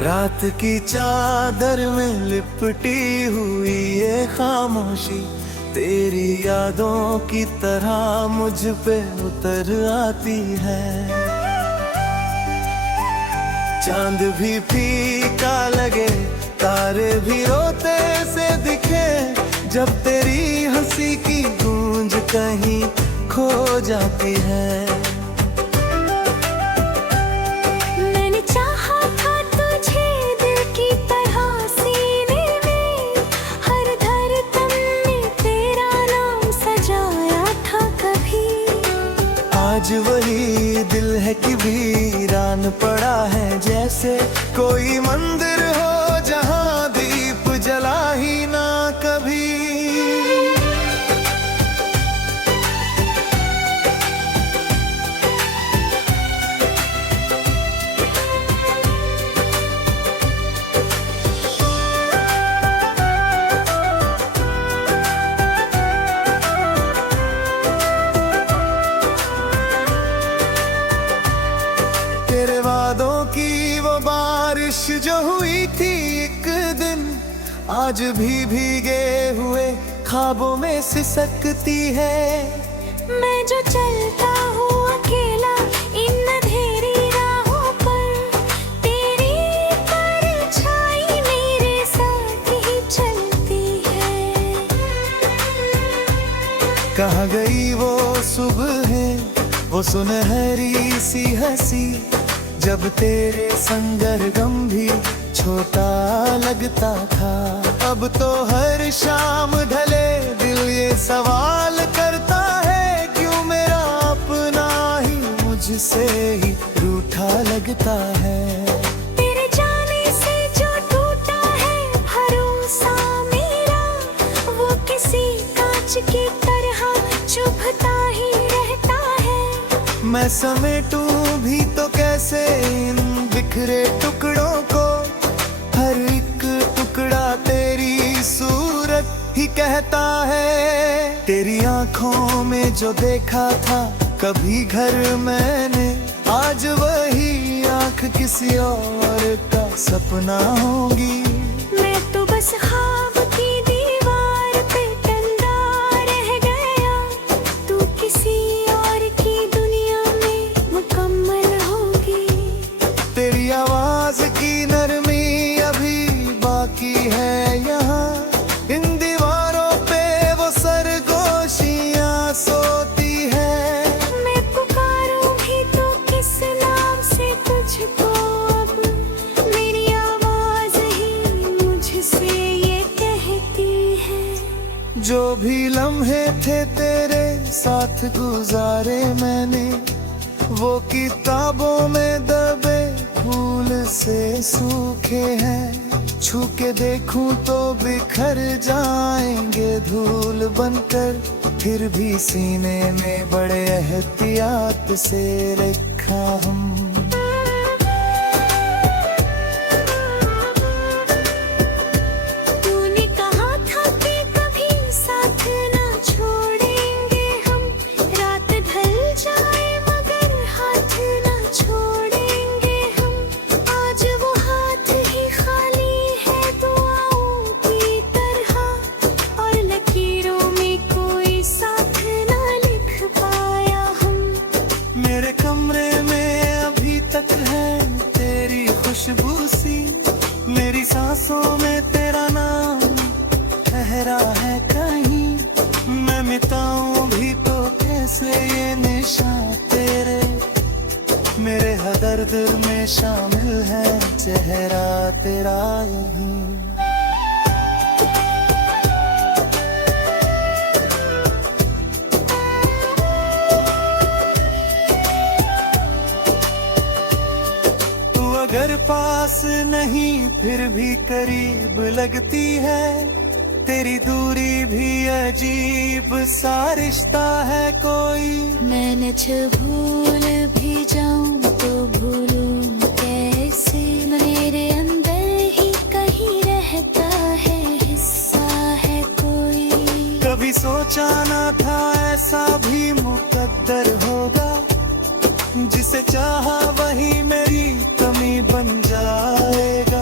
रात की चादर में लिपटी हुई ये खामोशी तेरी यादों की तरह मुझ पे उतर आती है। चांद भी फीका लगे, तारे भी रोते से दिखे, जब तेरी हंसी की गूंज कहीं खो जाती है। मैंने चाहा था तुझे दिल की तरह सीने में, हर धड़कन में तेरा नाम सजाया था कभी। आज वही दिल है कि वीरान पड़ा है, जैसे कोई मंदिर हो जहां दीप जला ही ना कभी। तेरे वादों की वो बारिश जो हुई थी एक दिन, आज भी भीगे हुए ख्वाबों में सिसकती है। मैं जो चलता हूँ अकेला इन अंधेरी राहों पर, तेरी परछाई मेरे साथ ही चलती है। कहाँ गई वो सुबह है, वो सुनहरी सी हंसी, जब तेरे संगर गम भी छोटा लगता था। अब तो हर शाम ढले दिल ये सवाल करता है, क्यों मेरा अपना ही मुझसे ही रूठा लगता है। तेरे जाने से जो टूटा है भरोसा मेरा, वो किसी कांच की तरह चुभता ही रहता है। मैं समेटूं भी तो कैसे इन बिखरे टुकड़ों को, हर एक टुकड़ा तेरी सूरत ही कहता है। तेरी आंखों में जो देखा था कभी घर मैंने, आज वही आंख किसी और का सपना होगी। मैं तो बस ख्वाब की दीवार पे टंगा रह गया, तू किसी और की दुनिया में मुकम्मल होगी। तेरी आवाज की नरमी अभी बाकी है यहाँ, इन दीवारों पे वो सरगोशियाँ सोती है। मैं पुकारूं भी तो किस नाम से तुझको, अब मेरी आवाज ही मुझसे ये कहती है। जो भी लम्हे थे तेरे साथ गुजारे मैंने, वो किताबों में दबे फूल से सूखे हैं। छू के देखूं तो बिखर जाएंगे धूल बनकर, फिर भी सीने में बड़े एहतियात से रखा हम। तूने कहा था कि कभी साथ ना छोड़ेंगे हम, रात ढल जाए मगर हाथ ना छोड़ेंगे हम। आज वो हाथ ही खाली है दुआओं की तरह, और लकीरों में कोई साथ ना लिख पाया हम। मेरे कमरे में अभी तक है तेरी खुशबू सी, मेरी सांसों में तेरा नाम ठहरा है कहीं। मैं मिटाऊं भी तो कैसे ये निशान तेरे, मेरे हर दर्द में शामिल है चेहरा तेरा यहीं। अगर पास नहीं फिर भी करीब लगती है, तेरी दूरी भी अजीब सा रिश्ता है कोई। मैंने जब भूल भी जाऊं तो भूलूं कैसे, मेरे अंदर ही कहीं रहता है हिस्सा है कोई। कभी सोचा ना था ऐसा भी मुकद्दर होगा, जिसे चाहा वही मेरी कमी बन जाएगा।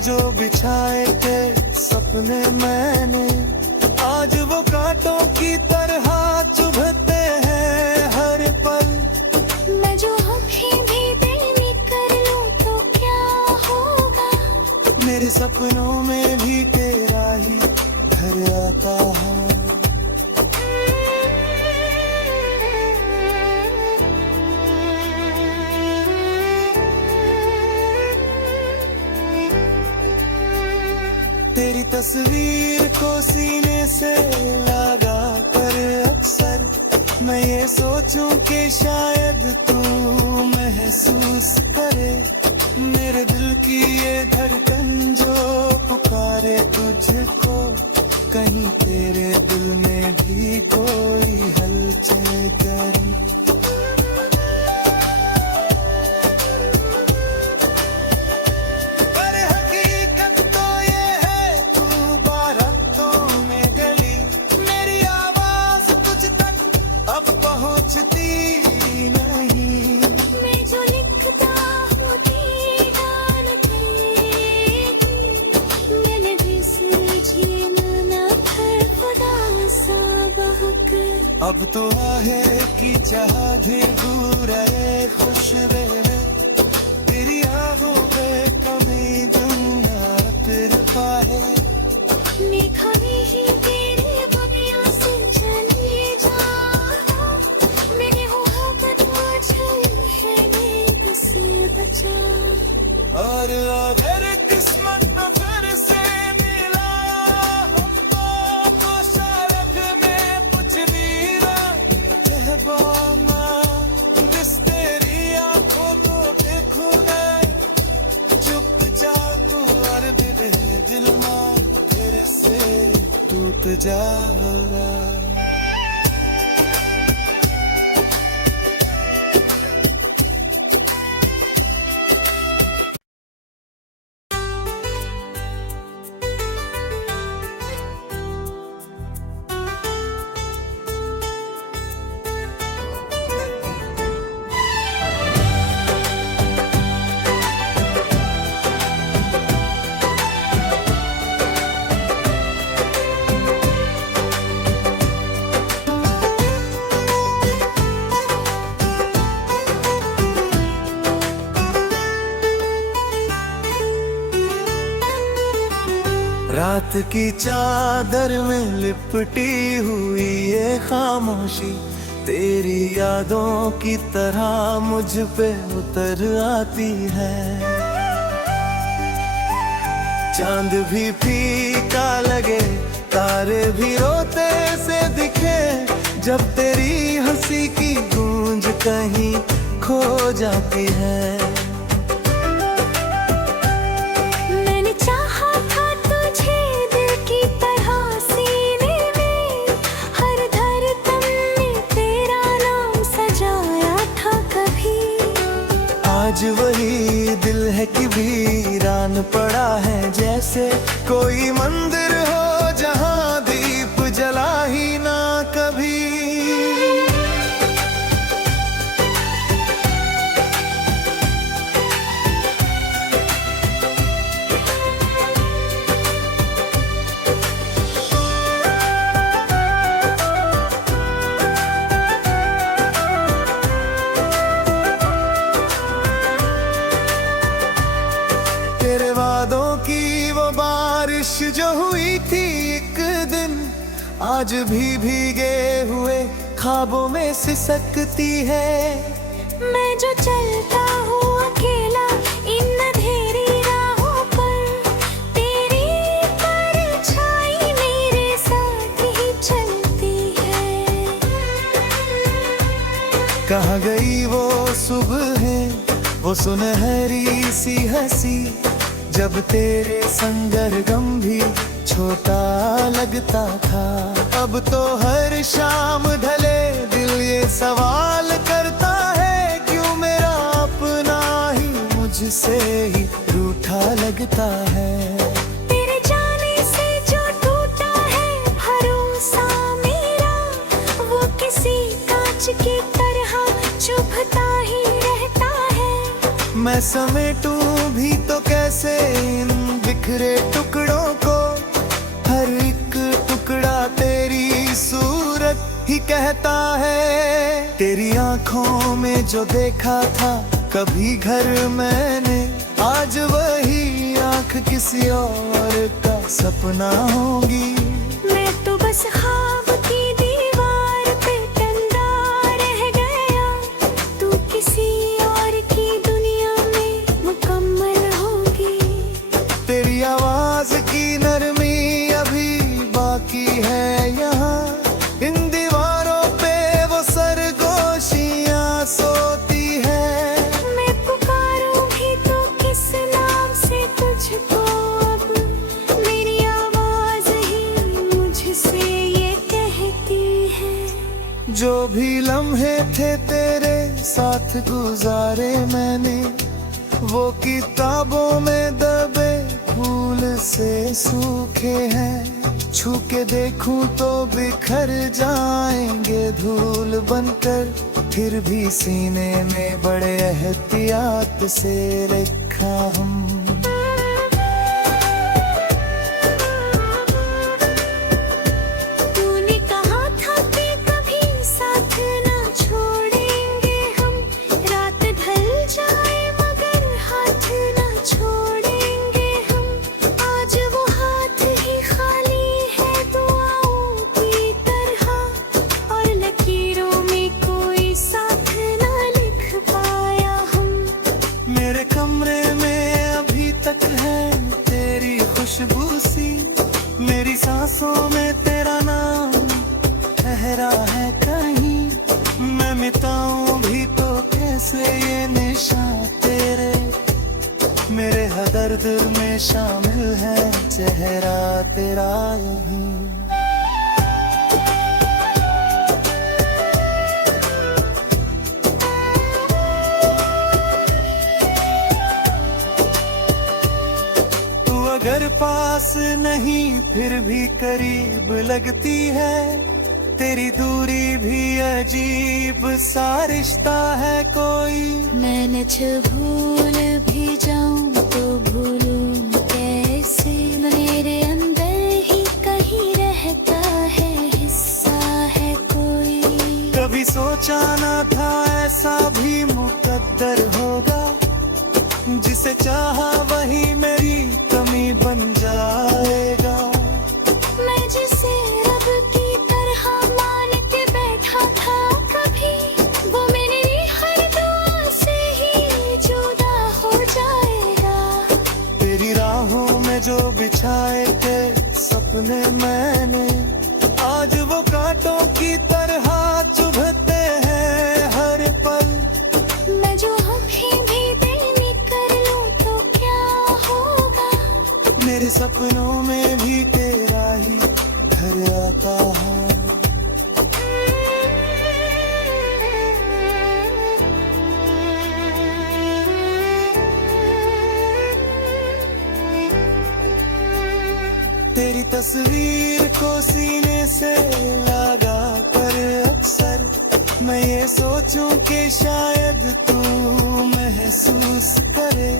जो बिछाए थे सपने मैंने, आज वो कांटों की तरह चुभते हैं हर पल। मैं जो आँखें भी देने कर लूं तो क्या होगा, मेरे सपनों में भी तेरा ही घर आता है। तेरी तस्वीर को सीने से लगा कर अक्सर मैं ये सोचूं कि शायद तू महसूस करे, मेरे दिल की ये धड़कन जो पुकारे तुझको, कहीं तेरे दिल में भी कोई हलचल करे। अब तो आहे की चाह भी दूर है खुश रहे, तेरी आहों में कमी दुनिया तेरे पाए। देखा नहीं तेरे बगिया से चले जाना, मैंने हुआ बदमाश है से बचा। और अगर किस्मत में फिर से टूट जाएगा। रात की चादर में लिपटी हुई ये खामोशी, तेरी यादों की तरह मुझ पे उतर आती है। चांद भी फीका लगे, तारे भी रोते से दिखे, जब तेरी हंसी की गूंज कहीं खो जाती है। मैंने चाहा था तुझे दिल की तरह सीने में, हर धड़कन में तेरा नाम सजाया था कभी। आज वही दिल है कि वीरान पड़ा है, जैसे कोई मंदिर हो जहां दीप जला ही ना कभी। तेरे वादों की वो बारिश जो हुई थी एक दिन, आज भी भीगे हुए ख्वाबों में सिसकती है। मैं जो चलता हूँ अकेला इन अंधेरी राहों पर, तेरी परछाई मेरे साथ ही चलती है। कहाँ गई वो सुबहें, वो सुनहरी सी हंसी, जब तेरे संगर गम भी छोटा लगता था। अब तो हर शाम ढले दिल ये सवाल करता है, क्यों मेरा अपना ही मुझसे ही रूठा लगता है। तेरे जाने से जो टूटा है भरोसा मेरा, वो किसी कांच की तरह चुभता ही रहता है। मैं समेटूं भी तो कैसे इन बिखरे टुकड़ों को, हर एक टुकड़ा तेरी सूरत ही कहता है। तेरी आंखों में जो देखा था कभी घर मैंने, आज वही आंख किसी और का सपना होगी। मैं तो बस ख्वाब की दीवार पे टंगा रह गया, तू किसी और की दुनिया में मुकम्मल होगी। तेरी आवाज की नरमी अभी बाकी है यहाँ, इन दीवारों पे वो सरगोशियाँ सोती है। मैं पुकारूं भी तो किस नाम से तुझको, अब मेरी आवाज ही मुझसे ये कहती है। जो भी लम्हे थे तेरे साथ गुजारे मैंने, वो किताबों में दबे फूल से सूखे हैं। छू के देखूं तो बिखर जाएंगे धूल बनकर, फिर भी सीने में बड़े एहतियात से रखा हम। तूने कहा था कि कभी साथ ना छोड़ेंगे हम, रात ढल जाए मगर हाथ ना छोड़ेंगे हम। आज वो हाथ ही खाली है दुआओं की तरह, और लकीरों में कोई साथ ना लिख पाया हम। मेरे कमरे में अभी तक है तेरी खुशबू सी, मेरी सांसों में तेरा नाम ठहरा है कहीं। मैं मिटाऊं भी तो कैसे ये निशान तेरे, मेरे हर दर्द में शामिल है चेहरा तेरा यहीं। अगर पास नहीं फिर भी करीब लगती है, तेरी दूरी भी अजीब सा रिश्ता है कोई। मैं जब भूल भी जाऊं तो भूलूं कैसे, मेरे अंदर ही कहीं रहता है हिस्सा है कोई। कभी सोचा ना था ऐसा भी मुकद्दर होगा, जिसे चाहा वही मेरी कमी बन जाएगा। मैं जिसे रब की तरह मान के बैठा था कभी, वो मेरी हर दुआ से ही जुदा हो जाएगा। तेरी राहों में जो बिछाए थे सपने मैंने, आज वो कांटों की तरह चुभते हैं हर पल। मैं जो आँखें भी देने कर लूं तो क्या होगा, मेरे सपनों में भी तेरा ही घर आता है। तेरी तस्वीर को सीने से लगा कर अक्सर मैं ये सोचूं कि शायद तू महसूस करे,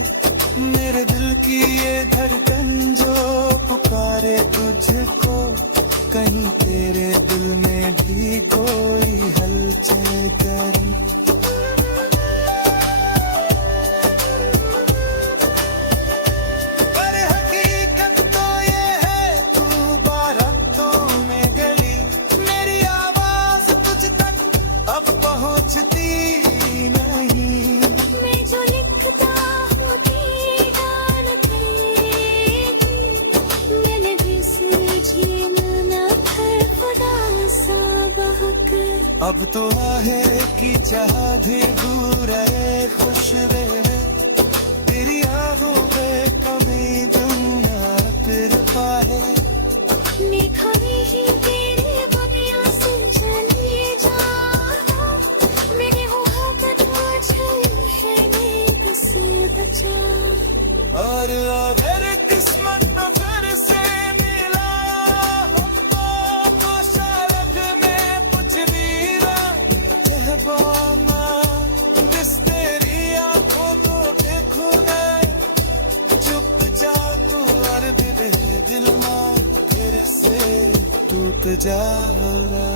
मेरे दिल की ये धड़कन जो पुकारे तुझको। कहीं तेरे दिल में भी कोई हलचल करे। पर हकीकत तो ये है तू बारातों में गली, मेरी आवाज तुझ तक अब पहुंचती नहीं। मैं जो लिखता हूँ दीवार पे, मैंने भी सुलझी ना फिर खुदा सा बहक। अब तो आहे की चाह भी दूर है खुशरे में, तेरी आहों में कभी दुनिया फिर पाए। लिखा नहीं तेरे बगिया से चले जाना, मेरे हुआ का तुझे है नेक से बचा। और अगर किस्मत में फिर से मिला तो शायद में कुछ भी चहबाना, जिस तेरी आंखों को जाएगा।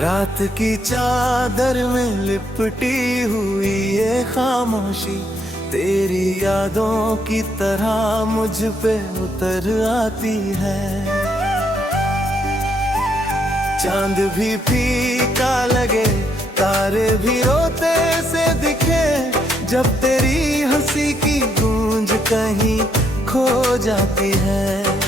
रात की चादर में लिपटी हुई ये खामोशी तेरी यादों की तरह मुझ पे उतर आती है। चांद भी फीका लगे, तारे भी रोते से दिखे, जब तेरी हंसी की गूंज कहीं खो जाती है।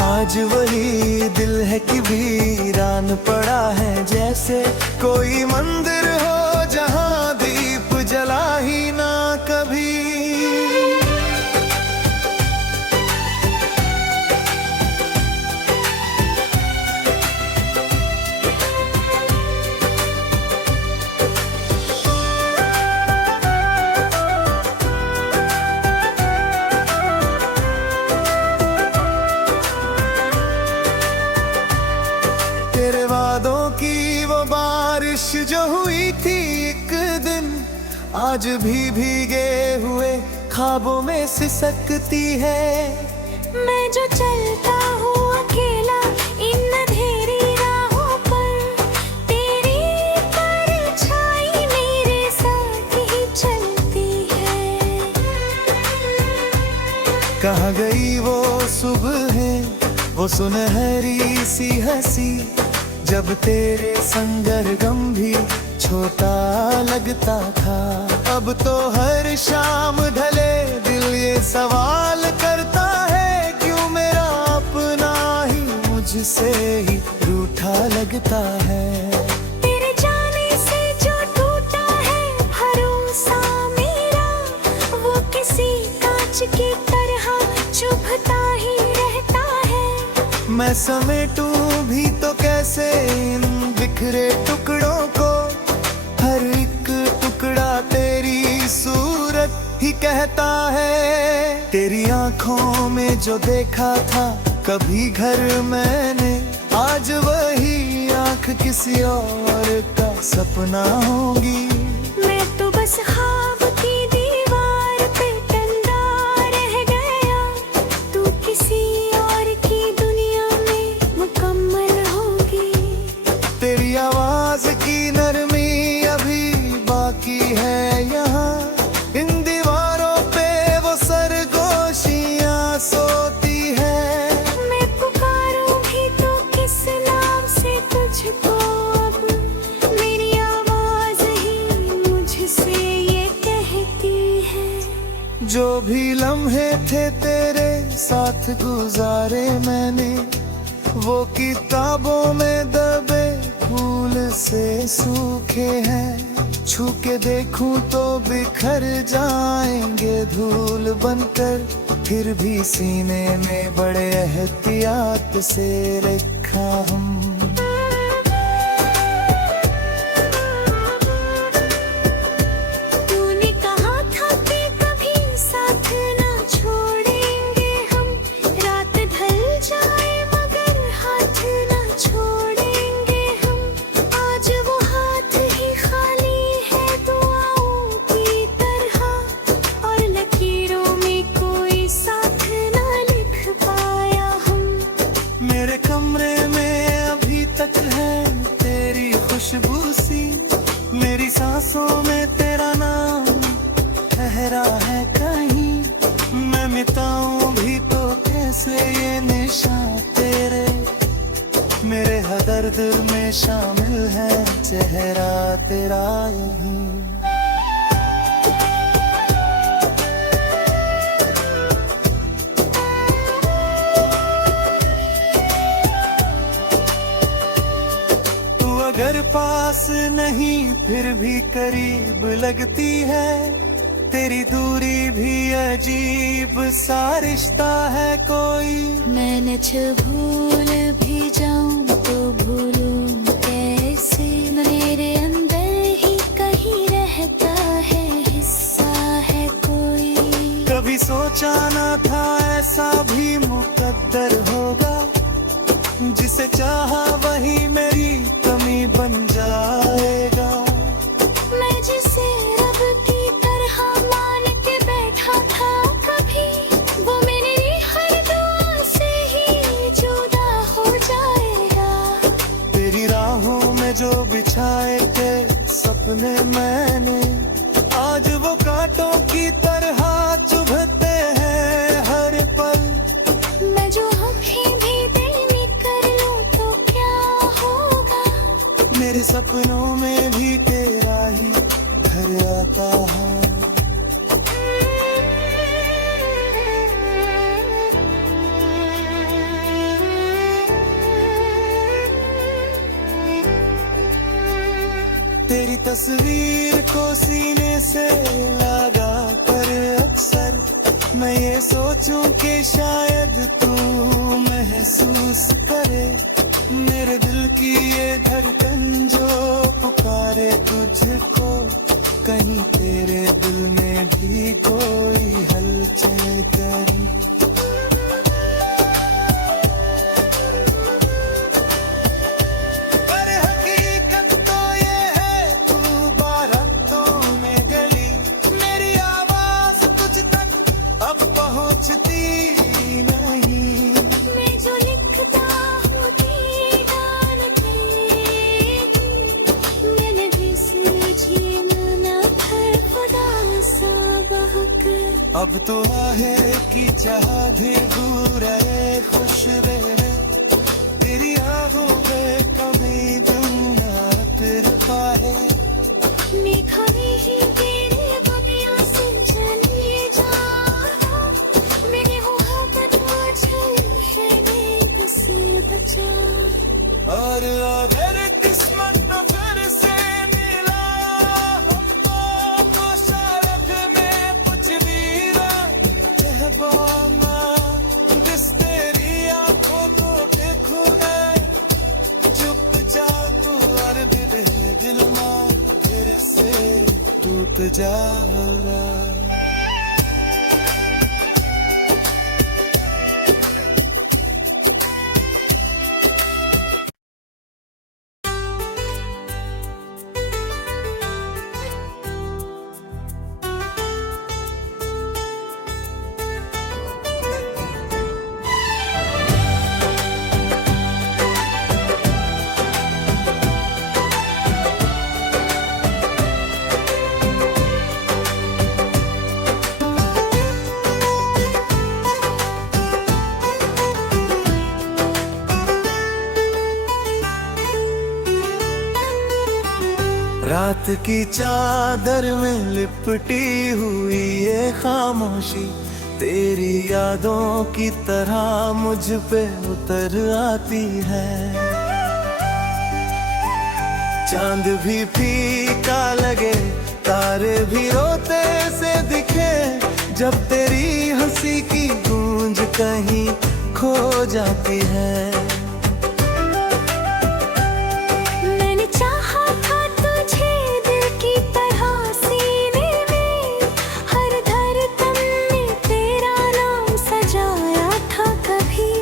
आज वही दिल है कि वीरान पड़ा है, जैसे कोई मंदिर हो जहां दीप जला ही ना कभी। तेरे वादों की वो बारिश जो हुई थी एक दिन, आज भी भीगे हुए ख्वाबों में सिसकती है। मैं जो चलता हूँ अकेला इन अंधेरी राहों पर, तेरी परछाई मेरे साथ ही चलती है। कहाँ गई वो सुबहें, वो सुनहरी सी हंसी, जब तेरे संगर गम भी छोटा लगता था। अब तो हर शाम ढले दिल ये सवाल करता है, क्यों मेरा अपना ही मुझसे ही रूठा लगता है। तेरे जाने से जो टूटा है भरोसा मेरा, वो किसी कांच की तरह चुभता ही रहता है। मैं समेटूं भी तो कैसे इन बिखरे टुकड़ों को, हर एक टुकड़ा तेरी सूरत ही कहता है। तेरी आंखों में जो देखा था कभी घर मैंने, आज वही आंख किसी और का सपना होगी। मैं तो बस ख्वाब की दीवार पे टंगा रह गया, तू किसी और की दुनिया में मुकम्मल होगी। तेरी आवाज की नरमी अभी बाकी है यहाँ, इन दीवारों पे वो सरगोशियाँ सोती है। मैं पुकारूं भी तो किस नाम से तुझको, अब मेरी आवाज ही मुझसे ये कहती है। जो भी लम्हे थे तेरे साथ गुजारे मैंने, वो किताबों में दबे फूल से सूखे हैं। छू के देखूं तो बिखर जाएंगे धूल बनकर, फिर भी सीने में बड़े एहतियात से रखा हम। तूने कहा था कि कभी साथ ना छोड़ेंगे हम, रात ढल जाए मगर हाथ ना छोड़ेंगे हम। आज वो हाथ ही खाली है दुआओं की तरह, और लकीरों में कोई साथ ना लिख पाया हम। मेरे कमरे में अभी तक है तेरी खुशबू सी, मेरी सांसों में तेरा नाम ठहरा है कहीं। मैं मिटाऊं भी तो कैसे ये निशान तेरे, मेरे हर दर्द में शामिल है चेहरा तेरा यहीं। अगर पास नहीं फिर भी करीब लगती है, तेरी दूरी भी अजीब सा रिश्ता है कोई। मैंने भूल भी जाऊं तो भूलूं कैसे, मेरे अंदर ही कहीं रहता है हिस्सा है कोई। कभी सोचा ना था ऐसा भी मुकद्दर होगा, जिसे चाहा वही मेरी कमी बन जाएगा। मैं जिसे रब की तरह मान के बैठा था कभी, वो मेरी हर दुआ से ही जुदा हो जाएगा। तेरी राहों में जो बिछाए थे सपने मैंने, आज वो कांटों की तरह चुभते हैं हर पल। मैं जो अभी भी दिल में कर लूं तो क्या होगा, मेरे सपनों में भी तेरा ही घर आता है। तेरी तस्वीर को सीने से लगा कर अक्सर मैं ये सोचूं कि शायद तू महसूस करे, मेरे दिल की ये धड़कन जो पुकारे तुझको। कहीं तेरे दिल में भी कोई हलचल करी। पर हकीकत तो ये है तू बारातों में गली, मेरी आवाज तुझ तक अब पहुंचती नहीं। मैं जो लिखता हूँ दीदार पे, मैंने भी सूझी ना फिर खुदा सा बहक। अब तो आहे की चाह दे दूर है खुश रहे, तेरी आंखों पे कभी दुनिया तेरे पाए। मैं खड़ी ही तेरे बगिया से चली जा, मेरी मोहब्बत मुझे है से बचा। और अगर किस्मत में फिर से मिला तो शायद में कुछ भी रहबा, जिस तेरी आंखों को देखूं मैं चुपचाप, और दिल में फिर से टूट जाएगा। रात की चादर में लिपटी हुई ये खामोशी, तेरी यादों की तरह मुझ पे उतर आती है। चांद भी फीका लगे, तारे भी रोते से दिखे, जब तेरी हंसी की गूंज कहीं खो जाती है। मैंने चाहा था तुझे दिल की तरह सीने में, हर धड़कन में तेरा नाम सजाया था कभी।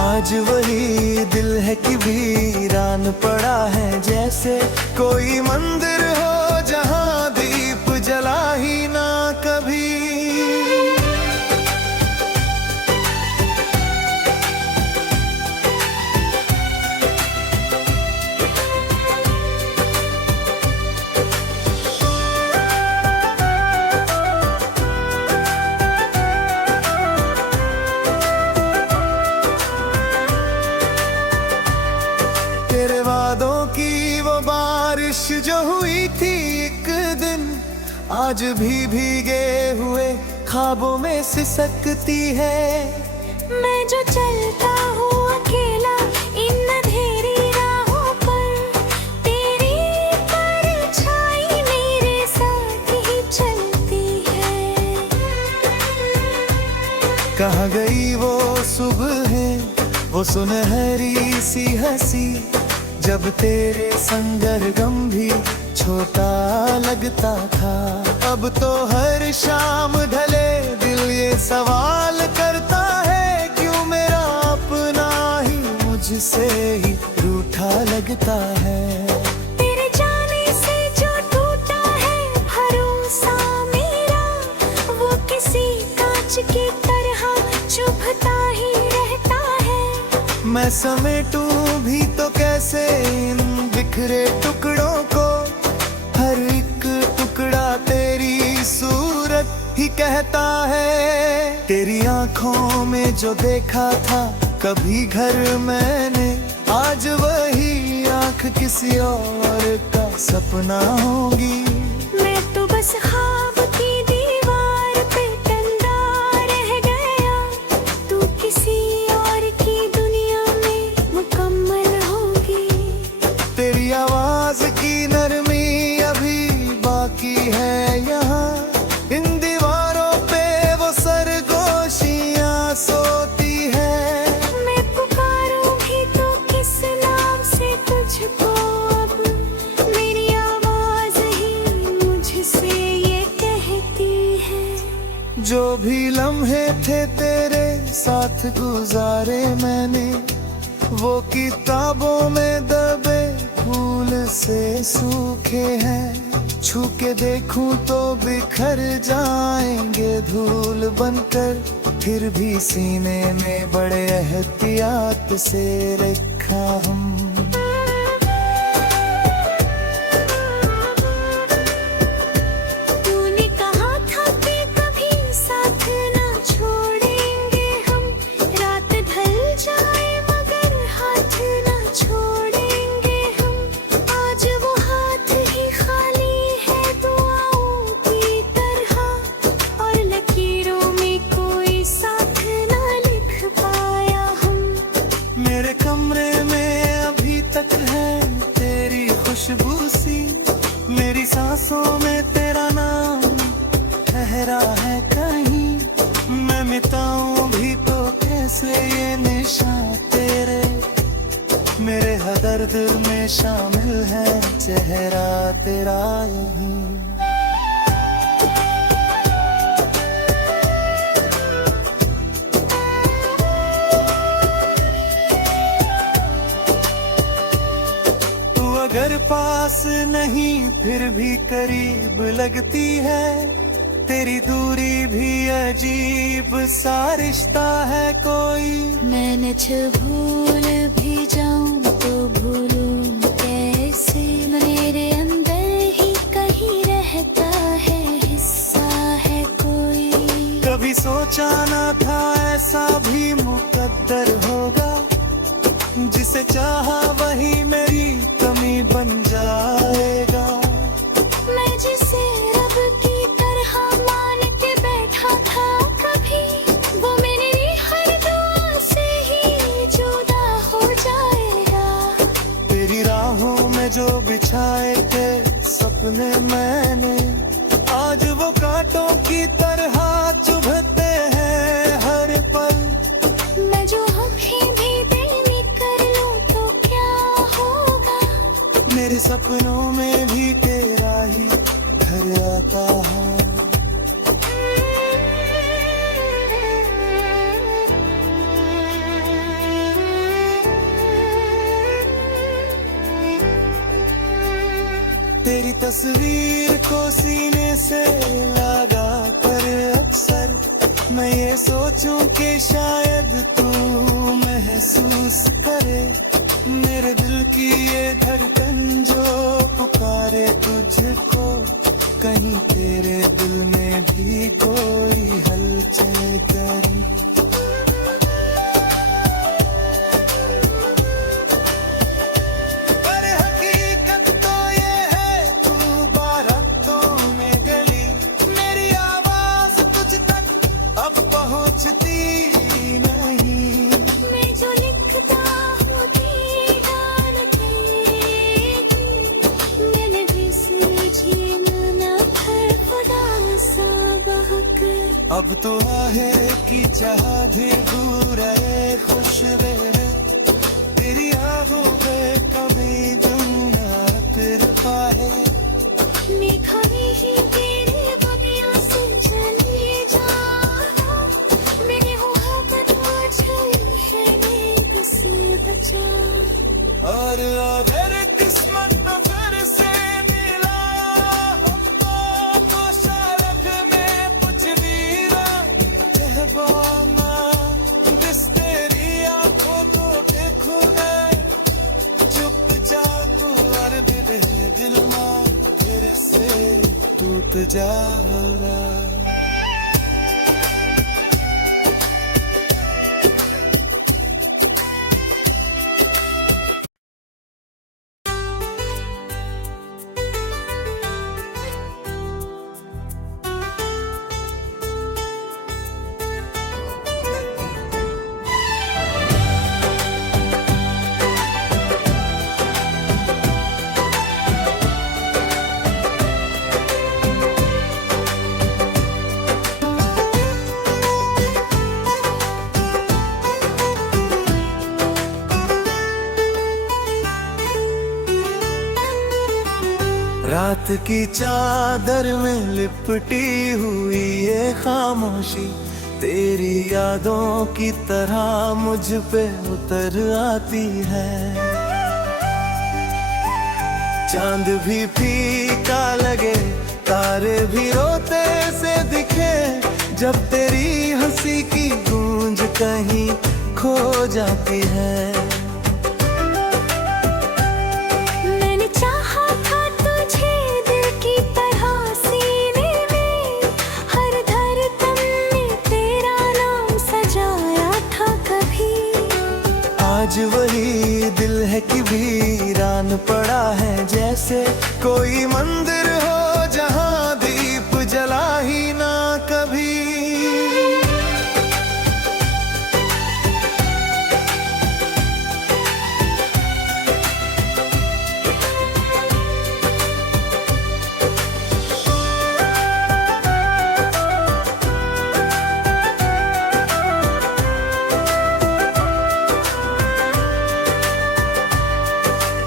आज वही दिल है कि वीरान पड़ा है, जैसे कोई मंदिर हो जहां दीप जला ही ना कभी। तेरे वादों की वो बारिश जो हुई थी एक दिन, आज भी भीगे हुए ख्वाबों में सिसकती है। मैं जो चलता हूँ अकेला इन अंधेरी राहों पर, गई वो सुबह है, वो सुनहरी सी हंसी, जब तेरे संग गम भी छोटा लगता था। अब तो हर शाम ढले दिल ये सवाल करता है, क्यों मेरा अपना ही मुझसे ही रूठा लगता है। तेरे जाने से जो टूटा है भरोसा मेरा, वो किसी कांच की तरह चुभता ही रहता है। मैं समेटूं भी तो कैसे इन बिखरे टुकड़ों को, हर एक टुकड़ा तेरी सूरत ही कहता है। तेरी आंखों में जो देखा था कभी घर मैंने, आज वही आंख किसी और का सपना होगी। मैं तो बस ख्वाब की दीवार पे टंगा रह गया, तू किसी और की दुनिया में मुकम्मल होगी। तेरी आवाज की नरमी अभी बाकी है यहाँ, इन दीवारों पे वो सरगोशियाँ सोती है। मैं पुकारूं भी तो किस नाम से तुझको, अब मेरी आवाज ही मुझसे ये कहती है। जो भी लम्हे थे तेरे साथ गुजारे मैंने, वो किताबों में दबे फूल से सूखे हैं। छू के देखूं तो बिखर जाएंगे धूल बनकर, फिर भी सीने में बड़े एहतियात से रखा हम। तूने कहा था कि कभी साथ ना छोड़ेंगे हम, रात ढल जाए मगर हाथ ना छोड़ेंगे हम। आज वो हाथ ही खाली है दुआओं की तरह, और लकीरों में कोई साथ ना लिख पाया हम। मेरे कमरे में अभी तक है तेरी खुशबू सी, मेरी सांसों में तेरा नाम ठहरा है कहीं। मैं मिटाऊं भी तो कैसे ये निशान तेरे, मेरे हर दर्द में शामिल है चेहरा तेरा यहीं। अगर पास नहीं फिर भी करीब लगती है, तेरी दूरी भी अजीब सा रिश्ता है कोई। मैं भूल भी जाऊं तो भूलूं कैसे, मेरे अंदर ही कहीं रहता है हिस्सा है कोई। कभी सोचा ना था ऐसा भी मुकद्दर होगा, जिसे चाहा वही मेरी कमी बन जाएगा। मैं जिसे रब की तरह मान के बैठा था कभी, वो मेरी हर दुआ से ही जुदा हो जाएगा। तेरी राहों में जो बिछाए थे सपने मैंने, आज वो कांटों की तरह चुभते हैं हर पल। मैं जो अभी भी बेनी कर लूं तो क्या होगा, मेरे सपनों में भी तेरा ही घर आता है। तेरी तस्वीर को सीने से लगा कर अक्सर मैं ये सोचूं कि शायद तू महसूस करे, मेरे दिल की ये धड़कन जो पुकारे तुझको। कहीं तेरे दिल में भी कोई हलचल करी। पर हकीकत तो ये है तू बारातों में गली, मेरी आवाज तुझ तक अब पहुंचती नहीं। मैं जो लिखता हूँ तेरा न देगी, मैंने भी सीखी ना खुदा सा बहक। अब तो आहे की चाह भी दूर है, खुश रहे तेरी आहों में कभी दुनिया फिर पाए। मैं खड़ी ही तेरे बगिया से चली जाना, मैंने हुआ बनवा चली है नेक से बचा। और अगर किस्मत में फिर से मिला तो शायद में कुछ भी रहना, जिस तेरी आंखों को देखूं मैं चुपचाप, और दिल में फिर से टूट जाला। रात की चादर में लिपटी हुई ये खामोशी, तेरी यादों की तरह मुझ पे उतर आती है। चांद भी फीका लगे, तारे भी रोते से दिखे, जब तेरी हंसी की गूंज कहीं खो जाती है। मैंने चाहा था तुझे दिल की तरह सीने में, हर धड़कन में तेरा नाम सजाया था कभी। आज वही दिल है कि वीरान पड़ा है, जैसे कोई मंदिर हो जहां दीप जला ही ना कभी।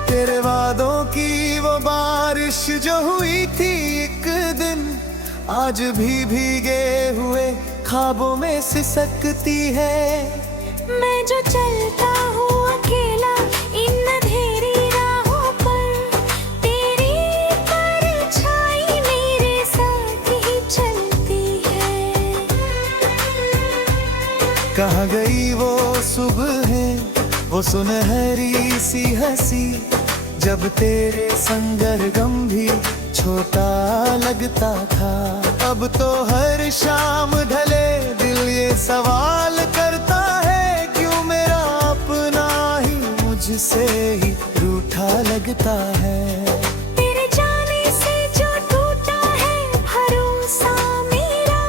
तेरे वादों की वो बारिश जो हुई थी एक दिन, आज भी भीगे हुए ख्वाबों में सिसकती है। मैं जो चलता हूँ अकेला इन अंधेरी राहों पर, तेरी परछाई मेरे साथ ही चलती है। कहाँ गई वो सुबह है, वो सुनहरी सी हंसी, जब तेरे संगर गम भी छोटा लगता था। अब तो हर शाम ढले दिल ये सवाल करता है, क्यों मेरा अपना ही मुझसे ही रूठा लगता है। तेरे जाने से जो टूटा है भरोसा मेरा,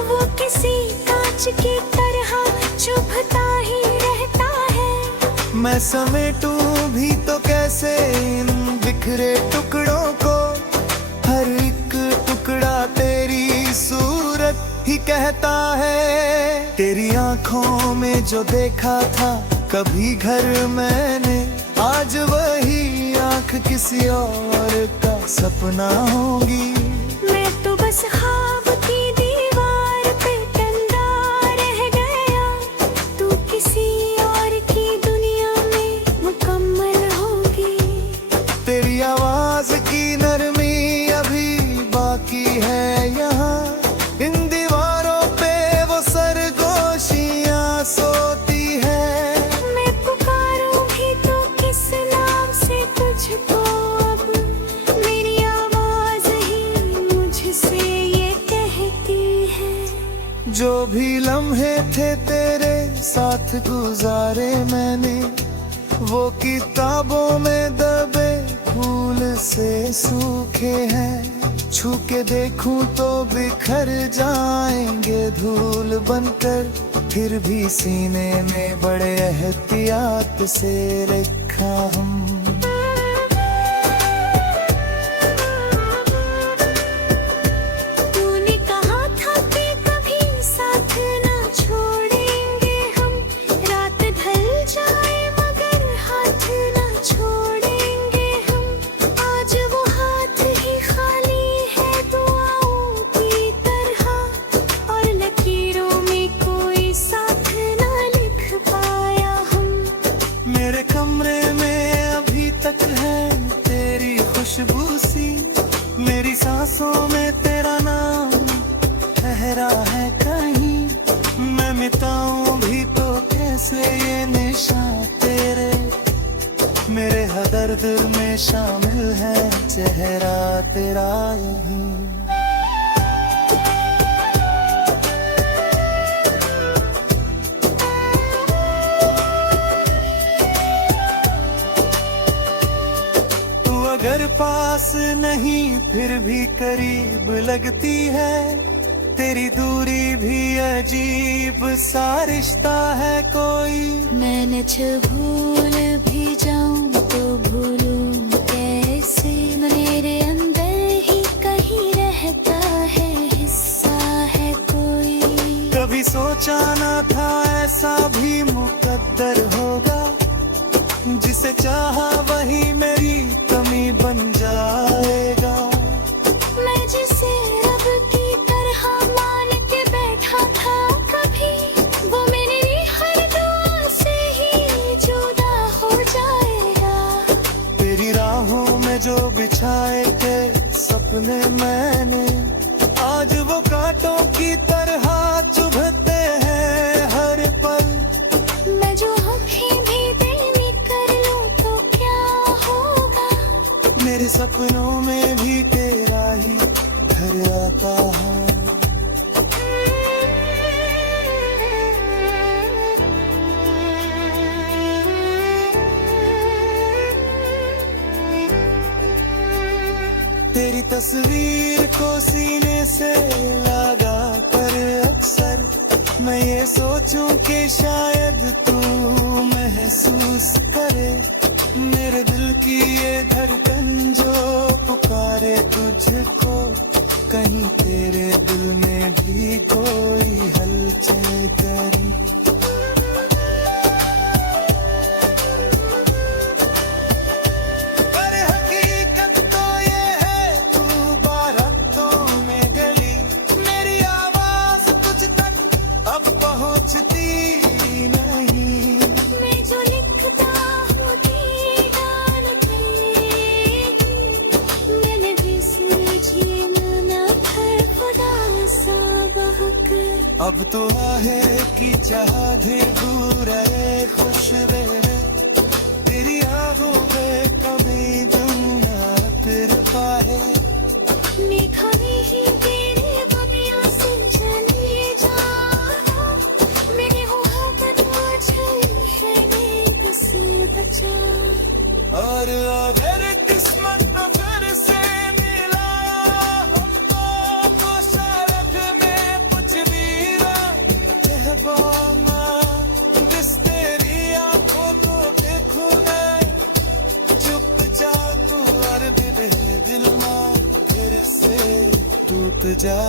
वो किसी कांच की तरह चुभता ही रहता है। मैं समेटूं भी तो कैसे इन बिखरे टुकड़ों को, हर एक टुकड़ा तेरी सूरत ही कहता है। तेरी आंखों में जो देखा था कभी घर मैंने, आज वही आंख किसी और का सपना होगी। मैं तो बस ख्वाब की दीवार पे टंगा रह गया, तू किसी और की दुनिया में मुकम्मल होगी। तेरी आवाज की नरमी अभी बाकी है यहाँ, इन दीवारों पे वो सरगोशियाँ सोती है। मैं पुकारूं भी तो किस नाम से तुझको, अब मेरी आवाज ही मुझसे ये कहती है। जो भी लम्हे थे तेरे साथ गुजारे मैंने, वो किताबों में दबे फूल से सूखे हैं। छू के देखूं तो बिखर जाएंगे धूल बनकर, फिर भी सीने में बड़े एहतियात से रखा हम। तूने कहा था कि कभी मेरे हर दर्द में शामिल है चेहरा तेरा यही। अगर पास नहीं फिर भी करीब लगती है, तेरी दूरी भी अजीब सा रिश्ता है कोई। मैंने जब भूल भी जाऊं तो भूलूं कैसे, मेरे अंदर ही कहीं रहता है हिस्सा है कोई। कभी सोचा ना था ऐसा भी मुकद्दर होगा, जिसे चाहा वही मेरी कमी बन जाएगा। मैं जिसे रब की तरह मान के बैठा था कभी, वो मेरी हर दुआ से ही जुदा हो जाएगा। तेरी राहों में जो बिछाए थे सपने मैंने, आज वो कांटों की तरह चुभते हैं हर पल। मैं जो आँखें भी देनी कर लूं तो क्या होगा, मेरे सपनों में भी तेरा ही घर आता है। तेरी तस्वीर को सीने से लगा कर अक्सर मैं ये सोचूं कि शायद तू महसूस करे, मेरे दिल की ये धड़कन जो पुकारे तुझको। कहीं तेरे दिल में भी कोई हलचल करी। पर हकीकत तो ये है तू बारातों में गली, मेरी आवाज तुझ तक अब पहुंचती नहीं। मैं जो लिखता हूँ दीदार तेरी, मैंने भी समझी ना कर खुदा सा बहक। अब तो आहे की चाह दे दूर है खुश रहे, तेरी आंखों में कभी दुनिया फिर पाए। देखा नहीं तेरे बगिया से चले जाना, मेरे हुआ कदम चले है से बचा। और अगर किस्मत फिर से मिला तो शायद में कुछ भी कहबाना, जिस तेरी आंखों को देखूं मैं चुपचाप और दिल ना फिर से टूट जा।